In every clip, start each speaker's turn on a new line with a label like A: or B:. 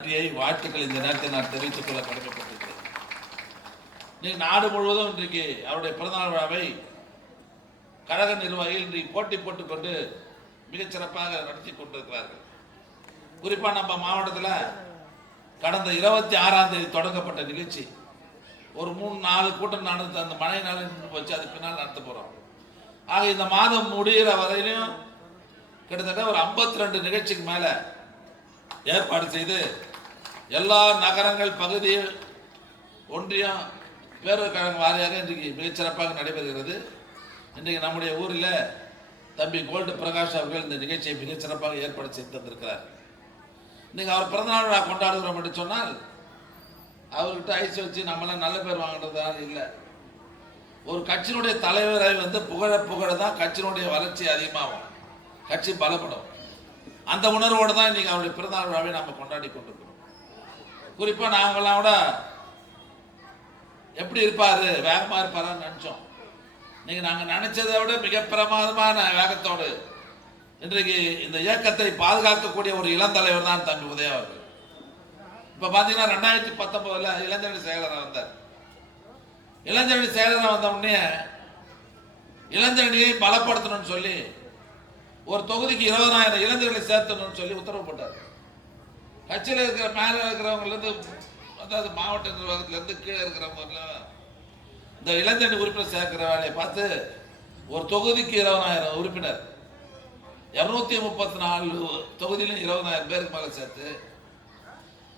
A: நன்றியை வாழ்த்துக்கள் இந்த நேரத்தை நான் தெரிவித்துக் கொள்ள கடமைப்பட்டிருக்கிறேன். இன்னைக்கு நாடு முழுவதும் இன்றைக்கு அவருடைய பிறந்தநாள் விழாவை கழக நிர்வாகிகள் இன்றைக்கு போட்டி போட்டுக்கொண்டு மிகச் சிறப்பாக நடத்தி கொண்டிருக்கிறார்கள். குறிப்பாக நம்ம மாவட்டத்தில் கடந்த இருபத்தி ஆறாம் தேதி தொடங்கப்பட்ட நிகழ்ச்சி. ஒரு மூணு நாலு கூட்டம் நடந்து அந்த மழை நாள் நின்று போச்சு அது பின்னால் நடத்த போகிறோம் ஆக இந்த மாதம் முடிகிற வரையிலும் கிட்டத்தட்ட ஒரு 52 ரெண்டு நிகழ்ச்சிக்கு மேலே ஏற்பாடு செய்து எல்லா நகரங்கள் பகுதி ஒன்றியம் பேரூர் கழகம் வாரியாக இன்றைக்கு மிகச்சிறப்பாக நடைபெறுகிறது. இன்றைக்கு நம்முடைய ஊரில் தம்பி கோல்டு பிரகாஷ் அவர்கள் இந்த நிகழ்ச்சியை மிகச்சிறப்பாக ஏற்பாடு செய்து தந்திருக்கிறார். இன்றைக்கி அவர் பிறந்தநாள் விழா கொண்டாடுகிறோம் என்று சொன்னால் அவர்கிட்ட ஐஸ் வச்சு நம்மளாம் நல்ல பேர் வாங்கினதால இல்லை. ஒரு கட்சியினுடைய தலைவரை வந்து புகழ புகழ தான் கட்சியினுடைய வளர்ச்சி அதிகமாகும். கட்சி பலப்படும். அந்த உணர்வோடு தான் இன்றைக்கி அவருடைய பிறந்தநாள் விழாவை நம்ம கொண்டாடி கொண்டிருக்கோம் குறிப்பாக நாங்களாம் கூட எப்படி இருப்பார்? வேகமாக இருப்பாரான்னு நினச்சோம். நீங்கள் நாங்கள் நினச்சதை விட மிக பிரமாதமான வேகத்தோடு இன்றைக்கு இந்த இயக்கத்தை பாதுகாக்கக்கூடிய ஒரு இளந்தலைவர் தான் தம்பி உதயா அவர்கள். இப்போ பார்த்தீங்கன்னா ரெண்டாயிரத்தி பத்தொம்போதில் இளைஞரணி செயலராக வந்தார் இளைஞரணி செயலராக வந்த உடனே இளைஞரணியை பலப்படுத்தணும்னு சொல்லி ஒரு தொகுதிக்கு இருபதாயிரம் இளைஞர்களை சேர்த்தணும்னு சொல்லி உத்தரவு போட்டார். கட்சியில் இருக்கிற மேலே இருக்கிறவங்கலேருந்து அதாவது மாவட்ட நிர்வாகத்துலேருந்து கீழே இருக்கிறவங்க இந்த இளைஞர் உறுப்பினர் சேர்க்கிற வேலையை பார்த்து ஒரு தொகுதிக்கு இருபதாயிரம் உறுப்பினர். இரநூத்தி முப்பத்தி நாலு தொகுதியிலும் இருபதாயிரம் பேருக்கு மேலே சேர்த்து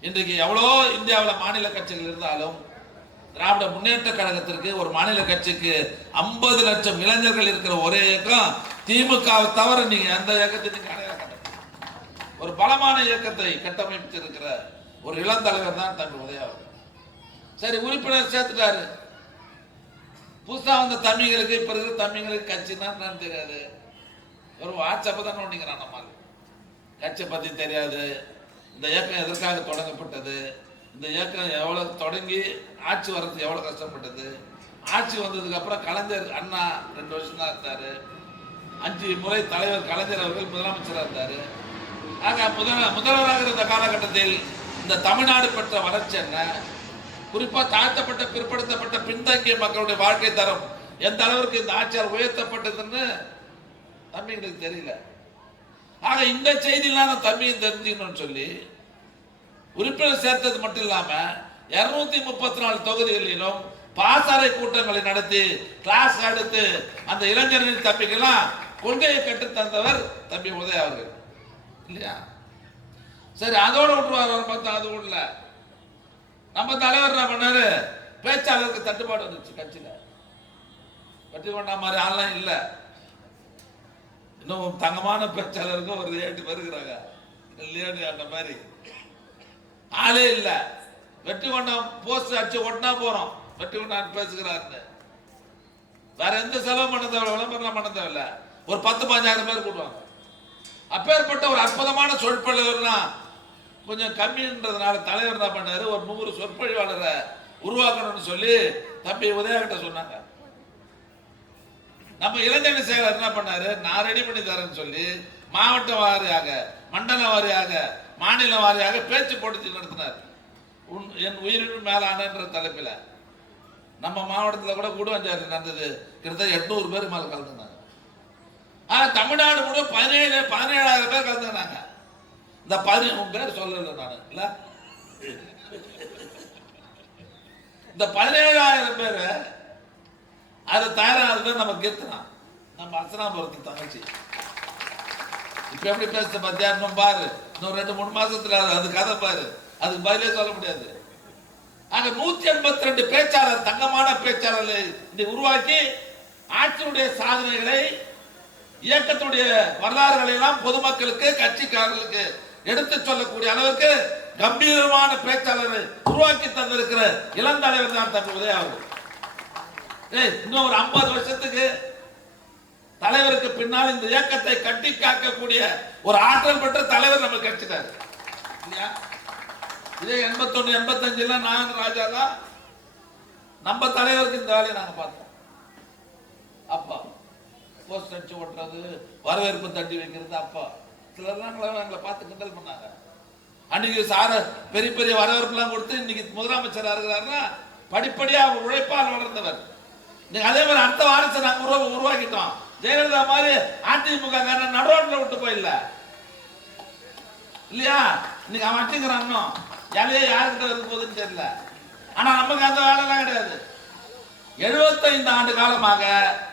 A: இன்றைக்கு எவ்வளோ இந்தியாவில் மாநில கட்சிகள் இருந்தாலும் திராவிட முன்னேற்ற கழகத்திற்கு ஒரு மாநில கட்சிக்கு ஐம்பது லட்சம் இளைஞர்கள் இருக்கிற ஒரே இயக்கம் திமுகவை தவிர நீங்கள் எந்த இயக்கத்தை நீங்க ஒரு பலமான இயக்கத்தை கட்டமைத்திருக்கிற ஒரு இளந்தலைவர் தான் தம்பி உதயா சரி உறுப்பினர் சேர்த்துட்டாரு. புதுசா வந்த தம்பிங்களுக்கு இப்ப இருக்கிற தம்பிங்களுக்கு கட்சினா என்னன்னு தெரியாது. ஒரு வாட்ஸ்அப்பை தான் நோண்டிக்கிறான் நம்ம கட்சியை பத்தி தெரியாது. இந்த இயக்கம் எதற்காக தொடங்கப்பட்டது? இந்த இயக்கம் எவ்வளவு தொடங்கி ஆட்சி வர்றதுக்கு எவ்வளவு கஷ்டப்பட்டது? ஆட்சி வந்ததுக்கு அப்புறம் கலைஞர் அண்ணா ரெண்டு வருஷம் தான் இருந்தாரு. அஞ்சு முறை தலைவர் கலைஞர் அவர்கள் முதலமைச்சராக இருந்தாரு. ஆக முதல முதல்வராக இருந்த காலகட்டத்தில் இந்த தமிழ்நாடு பெற்ற வளர்ச்சி என்ன? குறிப்பாக தாழ்த்தப்பட்ட பிற்படுத்தப்பட்ட பின்தங்கிய மக்களுடைய வாழ்க்கை தரம் எந்த அளவிற்கு இந்த ஆட்சியால் உயர்த்தப்பட்டதுன்னு தம்பிங்களுக்கு தெரியல. ஆக இந்த செய்தியெல்லாம் நான் தம்பியும் தெரிஞ்சுக்கணும்னு சொல்லி உறுப்பினர் சேர்த்தது மட்டும் இல்லாமல் இருநூத்தி முப்பத்தி நாலு தொகுதிகளிலும் பாசறை கூட்டங்களை நடத்தி கிளாஸ் எடுத்து அந்த இளைஞர்களின் தம்பிக்கெல்லாம் கொள்கையை கற்றுத்தந்தவர் தம்பி உதய அவர்கள். இல்லையா? சரி அதோட விட்டுருவாரு பார்த்தா அது விடல நம்ம தலைவர் என்ன பண்ணாரு? பேச்சாளருக்கு தட்டுப்பாடு வந்துச்சு கட்சியில. வெற்றி கொண்டா மாதிரி ஆள்லாம் இல்லை. இன்னும் தங்கமான பேச்சாளருக்கு ஒரு ஏட்டு வருகிறாங்க லேடு அந்த மாதிரி. ஆளே இல்ல. வெற்றி கொண்டாம் போஸ்ட் அடிச்சு ஒட்டினா போறோம். வெற்றி கொண்டான் பேசுகிறாருன்னு. வேற எந்த செலவு பண்ண தேவையில்ல விளம்பரம் பண்ண தேவையில்ல. ஒரு பத்து பதினஞ்சாயிரம் பேர் கூடுவாங்க அப்பேற்பட்ட ஒரு அற்புதமான சொற்பொழிவர்னா கொஞ்சம் கம்மின்றதுனால தலைவர் என்ன பண்ணாரு? ஒரு நூறு சொற்பொழிவாளரை உருவாக்கணும்னு சொல்லி தம்பி உதயகிட்ட சொன்னாங்க. நம்ம இளைஞர் செயலர் என்ன பண்ணாரு? நான் ரெடி பண்ணி தரேன்னு சொல்லி மாவட்ட வாரியாக மண்டல வாரியாக மாநில வாரியாக பேச்சு போட்டி நடத்தினார். உன் என் உயிரின் மேலானன்ற தலைப்பில். நம்ம மாவட்டத்தில் கூட கூடுவஞ்சாரி நடந்தது. கிட்டத்தட்ட எட்நூறு பேர் மேலே கலந்துனாங்க. ஆனால் தமிழ்நாடு கூட பதினேழு பதினேழாயிரம் பேர் கலந்துனாங்க இந்த பதினேழு பேர் சொல்லலை நான் இல்லை? இந்த பதினேழாயிரம் பேர் அது தயாராக பேர் நம்ம கீர்த்தனா. நம்ம அர்ச்சனாபுரத்து தங்கச்சி. இப்போ எப்படி பேசுற மத்தியானம் பாரு. இன்னும் ரெண்டு மூணு மாசத்துல அது- கதை பாரு. அதுக்கு பதிலே சொல்ல முடியாது. ஆக நூத்தி எண்பத்தி ரெண்டு பேச்சாளர் தங்கமான பேச்சாளர்களை இதை உருவாக்கி ஆட்சியுடைய சாதனைகளை இயக்கத்துடைய வரலாறுகளை எல்லாம் பொதுமக்களுக்கு கட்சிக்காரர்களுக்கு எடுத்து சொல்லக்கூடிய அளவுக்கு கம்பீரமான பேச்சாளரை உருவாக்கி தந்திருக்கிற இளந்தலைவர் தான் தம்பி ஆகும் ஏய், இன்னும் ஒரு ஐம்பது வருஷத்துக்கு தலைவருக்கு பின்னால் இந்த இயக்கத்தை கட்டி காக்கக்கூடிய ஒரு ஆற்றல் பெற்ற தலைவர் நம்ம கிடைச்சிட்டாரு இல்லையா? இதே எண்பத்தொன்னு எண்பத்தஞ்சுல நான் ராஜாலாம் நம்ம தலைவருக்கு இந்த வேலையை நாங்க பார்த்தோம். அப்பா. போஸ்ட் அடிச்சு ஓட்டுறது வரவேற்பு தட்டி வைக்கிறது அப்பா. சிலர்லாம் எங்களை எங்களை பார்த்து கிண்டல் பண்ணாங்க. அன்னைக்கு சார பெரிய பெரிய வரவேற்புலாம் கொடுத்து இன்னைக்கு முதலமைச்சராக இருக்கிறாருன்னா படிப்படியாக அவர் உழைப்பால் வளர்ந்தவர். நீங்க அதே மாதிரி அடுத்த வாரிசை நாங்கள் உருவா உருவாக்கிட்டோம். ஜெயலலிதா மாதிரி அதிமுக நடுவாட்டில் விட்டு போயிடல இல்லையா? இன்னைக்கு அவன் அட்டிங்கிறான் இன்னும். இலையே யாருக்கிட்ட இருக்க போகுதுன்னு தெரியல. ஆனா நமக்கு அந்த வேலைலாம் கிடையாது. 75 ஆண்டு காலமாக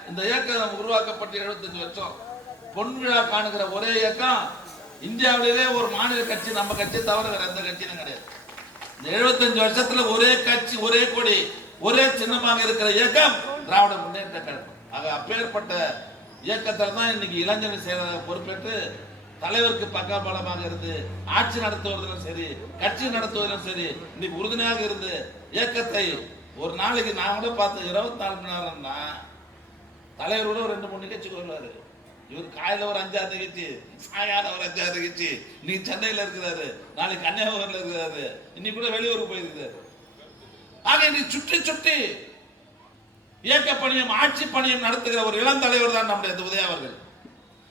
A: இந்த இயக்கம் உருவாக்கப்பட்டு 75 வருஷம். பொன் விழா காணுகிற ஒரே இயக்கம் இந்தியாவிலே ஒரு மாநில கட்சி நம்ம கட்சி தவிர வேற எந்த கட்சியும் கிடையாது. இந்த 75 வருஷத்துல ஒரே கட்சி ஒரே கொடி ஒரே சின்னமாக இருக்கிற இயக்கம் திராவிட முன்னேற்ற கழகம். ஆக அப்பேற்பட்ட இயக்கத்தில் தான் இன்னைக்கு இளைஞர்கள் செயலாளர் பொறுப்பேற்று தலைவருக்கு பக்கபலமாக இருந்து ஆட்சி நடத்துவதிலும் சரி கட்சி நடத்துவதிலும் சரி இன்னைக்கு உறுதுணையாக இருந்து இயக்கத்தை ஒரு நாளைக்கு நான் கூட பார்த்து இருபத்தி நாலு மணி நேரம்னா தலைவர் கூட ஒரு ரெண்டு மூணு நிகழ்ச்சிக்கு வருவார். இவர் காலையில் ஒரு அஞ்சாறு நிகழ்ச்சி சாயங்காலம் ஒரு அஞ்சாறு நிகழ்ச்சி இன்னைக்கு சென்னையில் இருக்கிறாரு நாளைக்கு கன்னியாகுமரியில இருக்கிறாரு இன்னைக்கு கூட வெளியூருக்கு போயிருக்கிறாரு ஆக இன்னைக்கு சுற்றி சுற்றி இயக்க பணியும் ஆட்சி பணியும் நடத்துகிற ஒரு இளம் தலைவர் தான் நம்முடைய உதய அவர்கள்.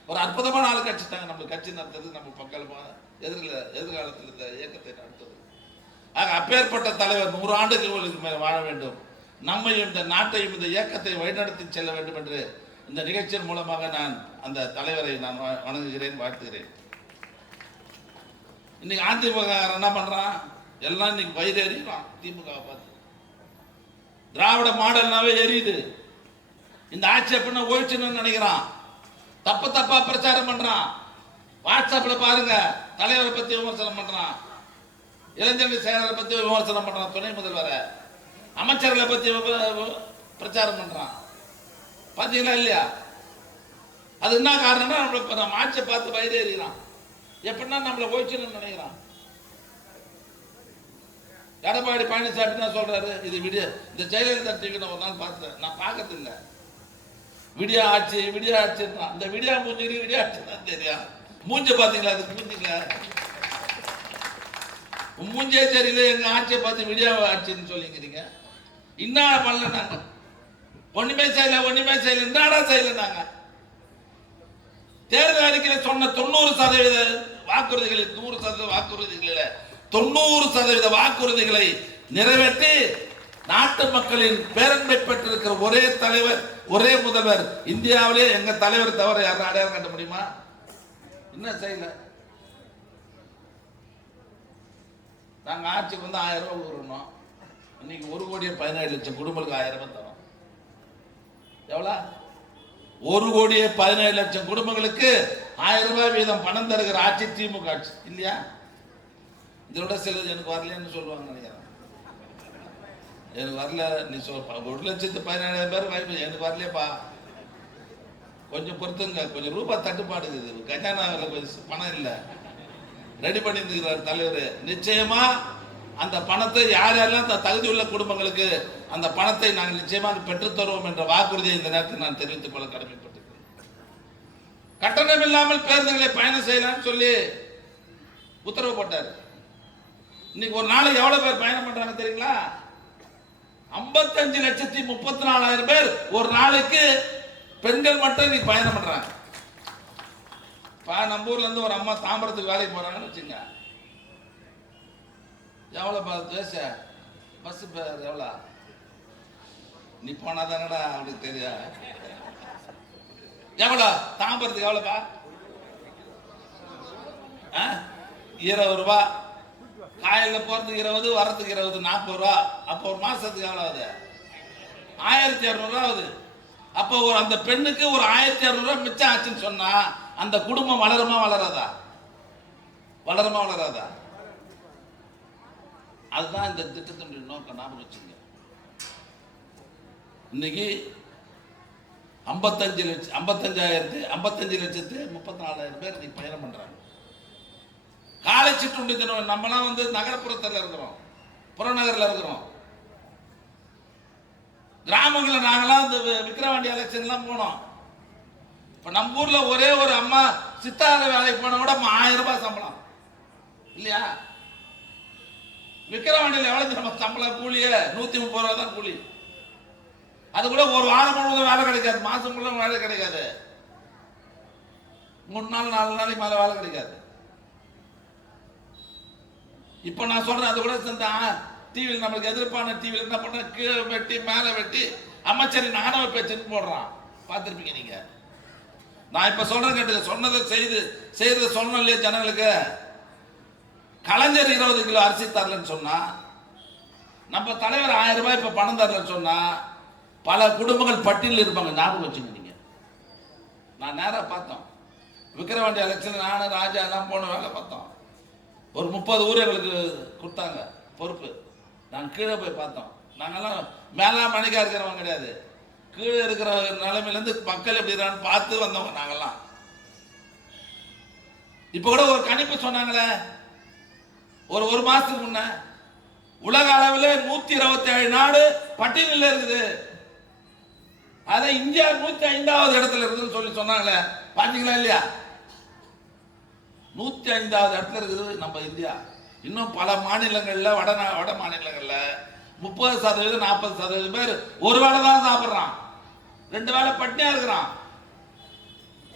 A: ஒரு அற்புதமான ஆள் கட்சிட்டாங்க நம்ம கட்சி நடத்துறது நம்ம பக்கமா எதிர்கால எதிர்காலத்தில் இந்த இயக்கத்தை நடத்துவது ஆக அப்பேற்பட்ட தலைவர் நூறு ஆண்டுகளுக்கு மேல் வாழ வேண்டும். நம்மையும் இந்த நாட்டையும் இந்த இயக்கத்தை வழிநடத்தி செல்ல வேண்டும் என்று இந்த நிகழ்ச்சியின் மூலமாக நான் அந்த தலைவரை நான் வ- வணங்குகிறேன் வாழ்த்துகிறேன். இன்னைக்கு அதிமுக என்ன பண்றான்? எல்லாம் இன்னைக்கு வயிறு எறிகிறான் திமுக பார்த்து. திராவிட மாடல்னாவே எரியுது. இந்த ஆட்சி எப்படின்னா ஓய்ச்சுன்னு நினைக்கிறான். தப்பு தப்பா பிரச்சாரம் பண்றான். வாட்ஸ்அப்ல பாருங்க தலைவரை பத்தி விமர்சனம் பண்றான். இளைஞர்கள் செயலரை பத்தி விமர்சனம் பண்றான். துணை முதல்வரை. அமைச்சர்களை பத்தி பிரச்சாரம் பண்றான். பாத்தீங்களா இல்லையா? அது என்ன காரணம்னா நம்மள நம்ம ஆட்சியை பார்த்து வயிறு எறிகிறான் எப்படின்னா நம்மளை ஒழிச்சுன்னு நினைக்கிறான். எடப்பாடி பழனிசாமி தான் சொல்றாரு இது விடிய இந்த ஜெயலலிதா டிவி நான் ஒரு நாள் பார்த்தேன். நான் பார்க்கறது விடியா ஆட்சி விடியா ஆட்சி இந்த விடியா மூஞ்சி விடியா ஆட்சி தான் தெரியும் மூஞ்ச பாத்தீங்களா? அது மூஞ்சிங்களா மூஞ்சே எங்கள் ஆட்சியை பார்த்து விடியா ஆட்சின்னு சொல்லிக்கிறீங்க? இன்னா பண்ணல நாங்க ஒண்ணுமே செய்யல ஒண்ணுமே செய்யல என்னடா செய்யல நாங்க தேர்தல் அறிக்கையில் சொன்ன தொண்ணூறு சதவீத வாக்குறுதிகளில் நூறு சதவீத வாக்குறுதிகளில் தொண்ணூறு சதவீத வாக்குறுதிகளை நிறைவேற்றி நாட்டு மக்களின் பேரன்பை பெற்றிருக்கிற ஒரே தலைவர் ஒரே முதல்வர் இந்தியாவிலே எங்க தலைவர் தவிர யாரும் அடையாளம் கட்ட முடியுமா? என்ன செய்யல. நாங்கள் ஆட்சிக்கு வந்து ஆயிரம் ரூபா கொடுக்கணும் இன்னைக்கு ஒரு கோடியே பதினேழு லட்சம் குடும்பங்களுக்கு ஆயிரம் ரூபாய் தரோம். எவ்வளோ? ஒரு கோடியே பதினேழு லட்சம் குடும்பங்களுக்கு ஆயிரம் ரூபாய் வீதம் பணம் தருகிற ஆட்சி திமுக ஆட்சி. இல்லையா? இதோட சிலர் எனக்கு வரலன்னு சொல்லுவாங்க நினைக்கிறேன். எனக்கு வரல. நீ சொல் ஒரு லட்சத்து பதினேழாயிரம் பேர் வாய்ப்பு எனக்கு வரலையப்பா. கொஞ்சம் பொறுத்துங்க. கொஞ்சம் ரூபாய் தட்டுப்பாடு இருக்குது. கஜானாவில் கொஞ்சம் பணம் இல்லை. ரெடி பண்ணியிருக்கிறார் தலைவர். நிச்சயமா அந்த பணத்தை யார் யாரெல்லாம் அந்த தகுதி உள்ள குடும்பங்களுக்கு அந்த பணத்தை நாங்கள் நிச்சயமாக பெற்றுத்தருவோம் என்ற வாக்குறுதியை இந்த நேரத்தில் நான் தெரிவித்துக் கொள்ள கடமைப்பட்டிருக்கிறேன். கட்டணம் இல்லாமல் பேருந்துகளை பயணம் செய்யலாம்னு சொல்லி உத்தரவு போட்டார். இன்னைக்கு ஒரு நாளைக்கு எவ்வளவு பேர் பயணம் பண்றாங்க தெரியுங்களா? ஐம்பத்தஞ்சு லட்சத்தி முப்பத்தி நாலாயிரம் பேர் ஒரு நாளைக்கு பெண்கள் மட்டும் இன்னைக்கு பயணம் பண்றாங்க. இப்போ நம்ம ஊர்லேருந்து ஒரு அம்மா தாம்பரத்துக்கு வேலைக்கு போகிறாங்கன்னு வச்சுங்க. எவ்வளோ பேச? பஸ் பேர் எவ்வளோ நீ போனா தானடா அவனுக்கு தெரியா? எவ்வளோ தாம்பரத்துக்கு எவ்வளோப்பா ஆ? இருபது ரூபா. காலையில் போகிறதுக்கு இருபது வரத்துக்கு இருபது நாற்பது ரூபா. அப்போ ஒரு மாதத்துக்கு எவ்வளோ ஆகுது? ஆயிரத்தி இரநூறுவா ஆகுது. அப்போ ஒரு அந்த பெண்ணுக்கு ஒரு ஆயிரத்தி இரநூறுவா மிச்சம் ஆச்சுன்னு சொன்னால் அந்த குடும்பம் வளருமா வளராதா? வளருமா வளராதா? அதுதான் இந்த திட்டத்தினுடைய நோக்கம். ஞாபகம் வச்சுங்க. இன்னைக்கு ஐம்பத்தஞ்சு லட்சம் ஐம்பத்தஞ்சாயிரத்து ஐம்பத்தஞ்சு லட்சத்து முப்பத்தி நாலாயிரம் பேர் இன்னைக்கு பயணம் பண்றாங்க. காலை சிற்றுண்டி தினம் நம்மலாம் வந்து நகர்ப்புறத்தில் இருக்கிறோம். புறநகரில் இருக்கிறோம். கிராமங்களில் நாங்களாம் இந்த வி- விக்கிரவாண்டி எலெக்ஷன்லாம் போனோம். இப்போ நம்ம ஊரில் ஒரே ஒரு அம்மா சித்தார வேலைக்கு போன கூட ஆயிரம் ரூபாய் சம்பளம். இல்லையா? விக்கிரவாண்டியில் எவ்வளவு நம்ம சம்பளம் கூலியே நூற்றி முப்பது ரூபா தான் கூலி. அது கூட ஒரு வாரம் முழுவதும் வேலை கிடைக்காது. மாதம் முழுவதும் வேலை கிடைக்காது. மூணு நாள் நாலு நாளைக்கு மேலே வேலை கிடைக்காது. இப்போ நான் சொல்றேன் அது கூட இந்த டிவியில் நம்மளுக்கு எதிர்ப்பான டிவியில் என்ன பண்ண கீழே வெட்டி மேலே வெட்டி அமைச்சரின் ஆணவ பேச்சுன்னு போடுறான். பார்த்துருப்பீங்க நீங்கள் நான் இப்ப சொல்றேன் கேட்டு சொன்னதை செய்து செய்ததை சொன்னோம் இல்லையா ஜனங்களுக்கு? கலைஞர் இருபது கிலோ அரிசி தரலன்னு சொன்னா நம்ம தலைவர் ஆயிரம் ரூபாய் இப்ப பணம் தரலன்னு சொன்னா பல குடும்பங்கள் பட்டியலில் இருப்பாங்க. ஞாபகம் வச்சுங்க நீங்க. நான் நேரா பார்த்தோம். விக்கிரவாண்டி எலெக்ஷன் நானும் ராஜா எல்லாம் போன வேலை பார்த்தோம். ஒரு முப்பது ஊர் எங்களுக்கு கொடுத்தாங்க. பொறுப்பு. நாங்கள் கீழே போய் பார்த்தோம். நாங்கெல்லாம் மேலாம் மணிக்காக இருக்கிறவங்க கிடையாது. கீழே இருக்கிற நிலைமையிலேருந்து மக்கள் எப்படி இருக்கான்னு பார்த்து வந்தவங்க நாங்கள்லாம். இப்போ கூட ஒரு கணிப்பு சொன்னாங்களே ஒரு ஒரு மாதத்துக்கு முன்ன உலக அளவில் நூற்றி இருபத்தி ஏழு நாடு பட்டியலில் இருக்குது. அதை இந்தியா நூற்றி ஐந்தாவது இடத்துல இருக்குதுன்னு சொல்லி சொன்னாங்களே பார்த்தீங்களா இல்லையா? நூற்றி ஐந்தாவது இடத்துல இருக்குது நம்ம இந்தியா. இன்னும் பல மாநிலங்களில் வட வட மாநிலங்களில் முப்பது சதவீதம் நாற்பது சதவீதம் பேர் ஒரு வேளை தான் சாப்பிட்றான். ரெண்டு வேளை பட்டினியா இருக்கிறான்.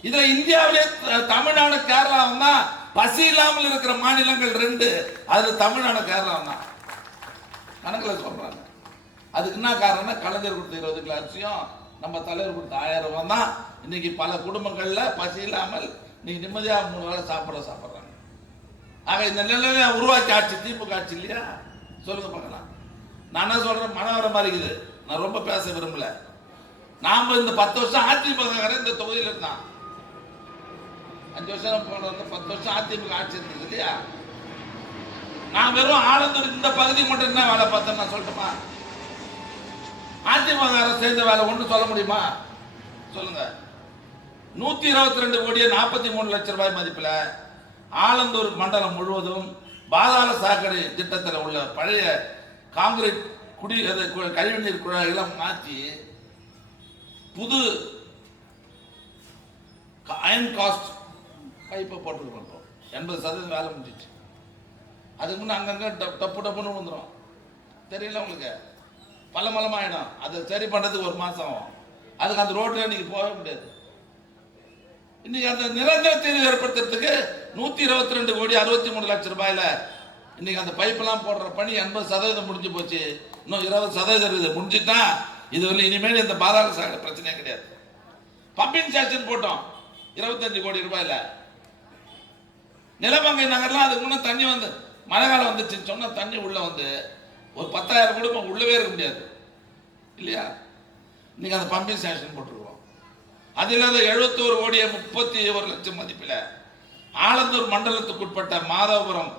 A: இதுல இந்தியாவிலே தமிழ்நாடு கேரளா தான் பசி இல்லாமல் இருக்கிற மாநிலங்கள் ரெண்டு. அதுல தமிழ்நாடு கேரளா தான். கணக்கில் சொல்றாங்க. அதுக்கு என்ன காரணம்னா கலைஞர் கொடுத்த இருபது கிலோ அரிசியும் நம்ம தலைவர் கொடுத்த ஆயிரம் ரூபாய் தான். இன்னைக்கு பல குடும்பங்கள்ல பசி இல்லாமல் நீ நிம்மதியா மூணு வேளை சாப்பிட சாப்பிட்றாங்க. ஆக இந்த நிலையில உருவாக்கி ஆட்சி தீப்பு காட்சி இல்லையா? சொல்லுங்க பார்க்கலாம். நான் என்ன சொல்றேன்? மன வர மாதிரி இருக்குது. நான் ரொம்ப பேச விரும்பல. நாம இந்த பத்து வருஷம் அதிமுக இந்த தொகுதியில் இருந்தான் அஞ்சு வருஷம் போன பத்து வருஷம் அதிமுக ஆட்சி இருந்தது இல்லையா? நான் வெறும் ஆலந்தூர் இந்த பகுதி மட்டும் என்ன வேலை பார்த்தேன் நான் சொல்லட்டுமா? அதிமுக அரசு வேலை ஒன்று சொல்ல முடியுமா? சொல்லுங்க. நூத்தி இருபத்தி ரெண்டு கோடியே நாற்பத்தி மூணு லட்சம் ரூபாய் மதிப்பில் ஆலந்தூர் மண்டலம் முழுவதும் பாதாள சாக்கடை திட்டத்தில் உள்ள பழைய காங்கிரீட் குடி அது கழிவுநீர் குழாய்களை மாற்றி புது அயன் காஸ்ட் பைப்பை போட்டு பண்ணுறோம் எண்பது சதவீதம் வேலை முடிஞ்சிச்சு. அதுக்கு முன்னே அங்கங்கே டப் டப்பு டப்புன்னு வந்துடும் தெரியல உங்களுக்கு? பள்ளமளமாயிடும் அதை சரி பண்ணுறதுக்கு ஒரு மாதம் ஆகும் அதுக்கு அந்த ரோட்டில் இன்னைக்கு போகவே முடியாது. இன்னைக்கு அந்த நிரந்தர தீர்வு ஏற்படுத்துறதுக்கு நூற்றி இருபத்தி ரெண்டு கோடி அறுபத்தி மூணு லட்சம் ரூபாயில இன்னைக்கு அந்த பைப்பெல்லாம் போடுற பணி எண்பது சதவீதம் முடிஞ்சு போச்சு. இன்னும் இருபது சதவீதம் இருக்குது. முடிஞ்சுட்டா இது இனிமேல் இந்த பாதாள சாக்கடை பிரச்சனையே கிடையாது. பம்பிங் ஸ்டேஷன் போட்டோம். இருபத்தஞ்சு கோடி ரூபாயில. நிலமங்கை நகர்லாம் அதுக்கு முன்னே தண்ணி வந்து மழை காலம் வந்துச்சுன்னு சொன்னால் தண்ணி உள்ளே வந்து ஒரு பத்தாயிரம் குடும்பம் உள்ளவே இருக்க முடியாது. இல்லையா? இன்னைக்கு அந்த பம்பிங் ஸ்டேஷன் போட்டிருக்கிறோம் அது இல்லாத எழுபத்தோரு கோடியே முப்பத்தி ஒரு லட்சம் மதிப்பில் ஆலந்தூர் மண்டலத்துக்குட்பட்ட மாதவபுரம்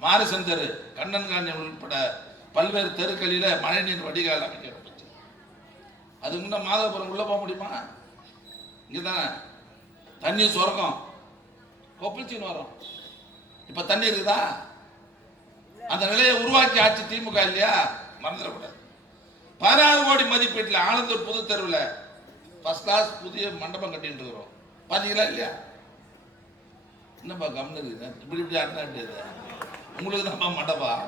A: மாரிசந்தர் கண்ணன் காஞ்சி உட்பட பல்வேறு தெருக்களில் மழைநீர் வடிகால் அதுக்கு முன்ன மாதவபுரம் உள்ள போக முடியுமா? இங்கே தானே தண்ணி சுரக்கம். கொப்பளிச்சின்னு வரும் இப்போ தண்ணி இருக்குதா? அந்த நிலையை உருவாக்கி ஆச்சு திமுக இல்லையா? மறந்துடக்கூடாது. பதினாறு கோடி மதிப்பீட்டில் ஆனந்தூர் புது தெருவில் ஃபர்ஸ்ட் கிளாஸ் புதிய மண்டபம் கட்டிட்டு இருக்கிறோம். பார்த்தீங்களா இல்லையா? என்னப்பா கம்னு இருக்குது? இப்படி இப்படி அண்ணா இது உங்களுக்கு தான்ப்பா மண்டபம்.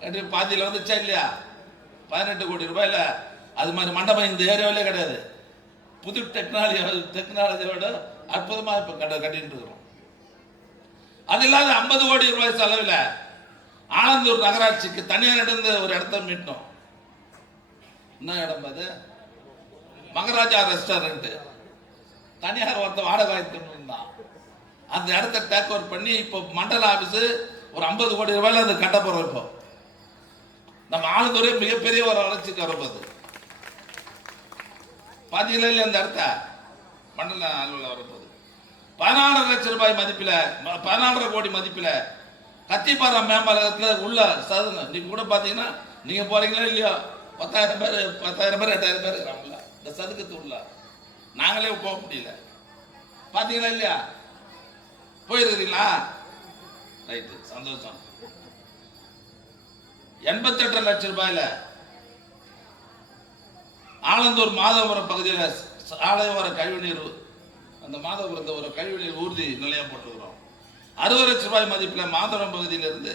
A: கட்டி பாதியில் வந்துச்சா இல்லையா? பதினெட்டு கோடி ரூபாயில அது மாதிரி மண்டபம் இந்த ஏரியாவிலே கிடையாது. புது டெக்னாலஜி டெக்னாலஜியோட அற்புதமாக இப்போ கட்ட கட்டிட்டு இருக்கிறோம். அது இல்லாத ஐம்பது கோடி ரூபாய் செலவில் ஆனந்தூர் நகராட்சிக்கு தனியார் இடந்து ஒரு இடத்த மீட்டோம். என்ன இடம் அது? மகராஜா ரெஸ்டாரண்ட் தனியார் ஒருத்த வாடகை இருந்தான் அந்த இடத்த டேக் ஓவர் பண்ணி இப்போ மண்டல ஆஃபீஸு ஒரு ஐம்பது கோடி ரூபாயில அது கட்ட போகிறோம் இப்போ. நம்ம ஆளுநரே மிகப்பெரிய ஒரு வளர்ச்சிக்கு வரப்போகுது பாத்தீங்களா இல்லையா அந்த இடத்த. மண்டல அலுவலர் வரப்போகுது பதினாலரை லட்சம் ரூபாய் மதிப்பில் பதினாலரை கோடி மதிப்பில் கத்திப்பாறை மேம்பாலகத்தில் உள்ள சதுங்க நீங்கள் கூட பார்த்தீங்கன்னா நீங்கள் போகிறீங்களா இல்லையோ? பத்தாயிரம் பேர் பத்தாயிரம் பேர் எட்டாயிரம் பேர் இருக்கிறாங்கல்ல. இந்த சதுக்கத்து உள்ள. நாங்களே போக முடியல. பார்த்தீங்களா இல்லையா? போயிருக்கிறீங்களா? ரைட்டு சந்தோஷம். எண்பத்தெட்டு லட்சம் ரூபாயில ஆலந்தூர் மாதவரம் பகுதியில் சாலையோர கழிவுநீர் அந்த மாதவரத்தை ஒரு கழிவுநீர் ஊர்தி நிலையம் போட்டுக்கிறோம் அறுபது லட்சம் ரூபாய் மதிப்பில் மாதவரம் பகுதியிலிருந்து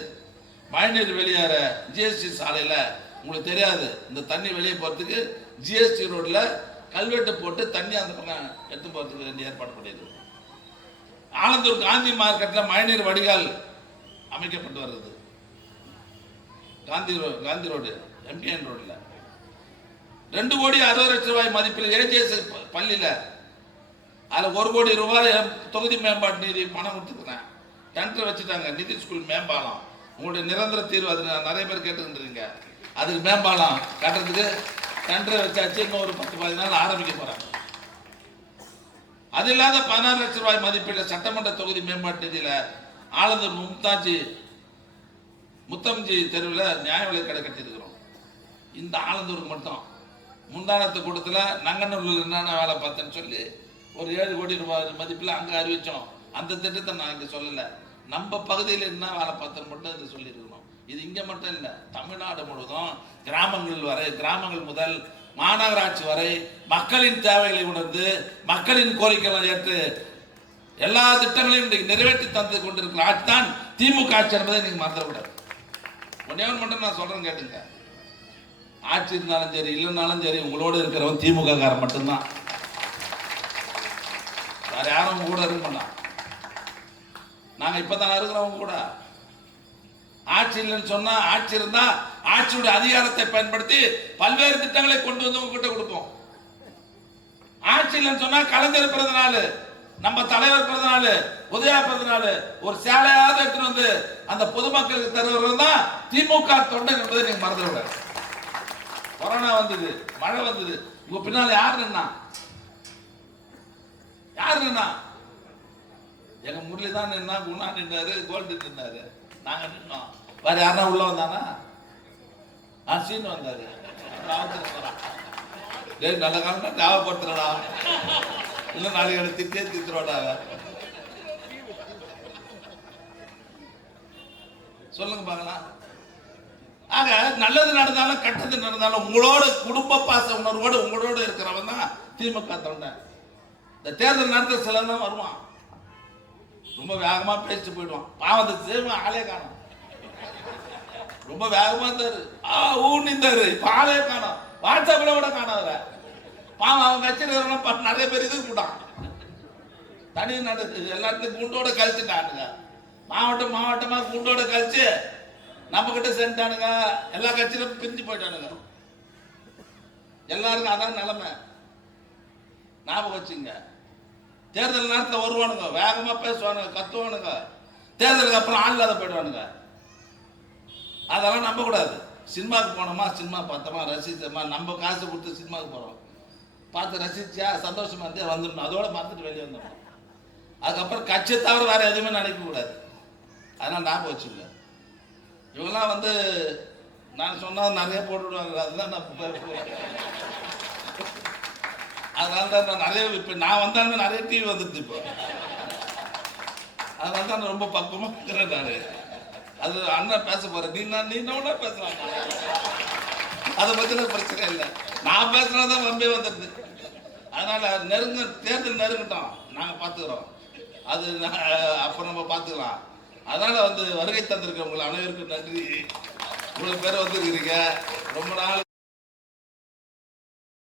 A: மழைநீர் வெளியேற ஜிஎஸ்டி சாலையில் உங்களுக்கு தெரியாது இந்த தண்ணி வெளியே போகிறதுக்கு ஜிஎஸ்டி ரோட்டில் கல்வெட்டு போட்டு தண்ணி அந்த பக்கம் எடுத்து போகிறதுக்கு வேண்டிய ஏற்பாடு பண்ணியிருக்கோம் ஆலந்தூர் காந்தி மார்க்கெட்டில் மழைநீர் வடிகால் அமைக்கப்பட்டு வருது. காந்தி ரோ- காந்தி ரோடு எம்கேஎன் ரோட்டில் ரெண்டு கோடி அறுபது லட்சம் ரூபாய் மதிப்பில் ஏஜிஎஸ் பள்ளியில் அதில் ஒரு கோடி ரூபாய் தொகுதி மேம்பாட்டு நிதி பணம் கொடுத்துருக்குறேன். டெண்டர் வச்சுட்டாங்க. நிதி ஸ்கூல் மேம்பாலம். உங்களுடைய நிரந்தர தீர்வு அது நிறைய பேர் கேட்டுருந்துருங்க அதுக்கு மேம்பாலம் கட்டுறதுக்கு டென்டரை வச்சாச்சு. இன்னும் ஒரு பத்து பதினஞ்சு நாள் ஆரம்பிக்க போகிறாங்க அது இல்லாத பதினாறு லட்சம் ரூபாய் மதிப்பீடு சட்டமன்ற தொகுதி மேம்பாட்டு நிதியில் ஆளுநர் மும்தாஜி முத்தம்ஜி தெருவில் நியாய விலை கடை கட்டியிருக்கிறோம். இந்த ஆலந்தூருக்கு மட்டும். முந்தானத்து கூட்டத்தில் நங்கநல்லூர் என்னென்ன வேலை பார்த்தேன்னு சொல்லி ஒரு ஏழு கோடி ரூபாய் மதிப்பில் அங்கே அறிவிச்சோம். அந்த திட்டத்தை நான் இங்கே சொல்லலை. நம்ம பகுதியில் என்ன வேலை பார்த்தேன்னு மட்டும் இதை சொல்லியிருக்கணும். இது இங்கே மட்டும் இல்லை தமிழ்நாடு முழுவதும் கிராமங்கள் வரை கிராமங்கள் முதல் மாநகராட்சி வரை மக்களின் தேவைகளை உணர்ந்து மக்களின் கோரிக்கைகளை ஏற்று எல்லா திட்டங்களையும் இன்றைக்கு நிறைவேற்றி தந்து கொண்டிருக்கிற ஆட்சி தான் திமுக ஆட்சி என்பதை நீங்கள் மறந்துடக்கூடாது ஒன்னே ஒன்று மட்டும் நான் சொல்கிறேன் கேட்டுங்க. ஆட்சி இருந்தாலும் சரி இல்லைனாலும் சரி உங்களோட இருக்கிறவன் திமுக காரன் மட்டும்தான். வேற யாரும் உங்க கூட இருக்க மாட்டான். நாங்க இப்பதான் இருக்கிறவங்க கூட. ஆட்சி இல்லைன்னு சொன்னா ஆட்சி இருந்தால் ஆட்சியுடைய அதிகாரத்தை பயன்படுத்தி பல்வேறு திட்டங்களை கொண்டு வந்து உங்ககிட்ட கொடுப்போம். ஆட்சி இல்லைன்னு சொன்னால் கலைஞர் பிறந்த நாள் நம்ம தலைவர் பிறந்த நாள் உதயா பிறந்த நாள் ஒரு சேலையாவது எடுத்துட்டு வந்து அந்த பொதுமக்களுக்கு தருவது தான் திமுக தொண்டை என்பதை நீங்கள் மறந்துவிடாது கொரோனா வந்தது மழை வந்தது. உங்க பின்னால யார் நின்னா? யார் நின்னா? எங்க முரளி தான் நின்னா குணா நின்னாரு கோல்டு நின்னாரு. நாங்க நின்னோம். வேற யாரா உள்ள வந்தானா? ஆ சீன் வந்தாரு டேய் நல்ல காலம் ஞாபகப்படுத்துறடா. இல்லை நாளைக்கு எனக்கு திட்டே திட்டுறோடா சொல்லுங்க பாக்கலாம் ஆக நல்லது நடந்தாலும் கெட்டது நடந்தாலும் உங்களோட குடும்ப பாச உணர்வோடு உங்களோட இருக்கிறவன் தான் திமுக தொண்டன் இந்த தேர்தல் நடத்த சிலர் வருவான். ரொம்ப வேகமாக பேசிட்டு போயிடுவான். பாவம் அந்த சேவன் ஆளே காணும். ரொம்ப வேகமாக இருந்தாரு. ஆ ஊன்னு நின்றாரு. இப்ப ஆளே காணும். வாட்ஸ்அப்பில் கூட காணாத பாவம் அவன் கட்சியில் நிறைய பேர் இதுக்கு போட்டான். தனி நடு எல்லாத்தையும் குண்டோட கழிச்சுட்டானுங்க. மாவட்டம் மாவட்டமாக கூண்டோட கழிச்சு நம்ம கிட்ட சென்றானுங்க எல்லா கட்சியிலும் பிரிஞ்சு போயிட்டானுங்க. எல்லாருக்கும் அதான் நிலைமை. ஞாபகம் வச்சுங்க. தேர்தல் நேரத்தில் வருவானுங்க. வேகமா பேசுவானுங்க கத்துவானுங்க. தேர்தலுக்கு அப்புறம் ஆள் இல்லாத போயிடுவானுங்க. அதெல்லாம் நம்ப கூடாது சினிமாவுக்கு போனோமா சினிமா பார்த்தோமா ரசித்தோமா நம்ம காசு கொடுத்து சினிமாவுக்கு போறோம். பார்த்து ரசிச்சா சந்தோஷமா இருந்தே வந்துடணும். அதோட பார்த்துட்டு வெளியே வந்துடணும். அதுக்கப்புறம் கட்சியை தவிர வேற எதுவுமே நினைக்க கூடாது அதனால ஞாபகம் வச்சுங்க. இவங்கெல்லாம் வந்து நான் சொன்னால் நிறைய போட்டுவிடுவாங்க அதுதான் நான் அதனால தான் நான் நிறைய இப்போ நான் வந்தாலுமே நிறைய டிவி வந்துடுது இப்போ. அதனால தான் நான் ரொம்ப பக்குவமாக இருக்கிறேன் நான். அது அண்ணன் பேச போகிறேன் நீ நான் நீ ஒன்றா பேசுறாங்க அதை பற்றின பிரச்சனை இல்லை. நான் பேசுனா தான் வம்பே வந்துடுது. அதனால் நெருங்க தேர்தல் நெருங்கட்டோம். நாங்கள் பார்த்துக்குறோம் அது நான் அப்புறம் நம்ம பார்த்துக்கலாம் அதனால வந்து வருகை தந்திருக்க உங்களை அனைவருக்கும் நன்றி. இவ்வளோ பேர் வந்துருக்கிறீங்க. ரொம்ப நாள்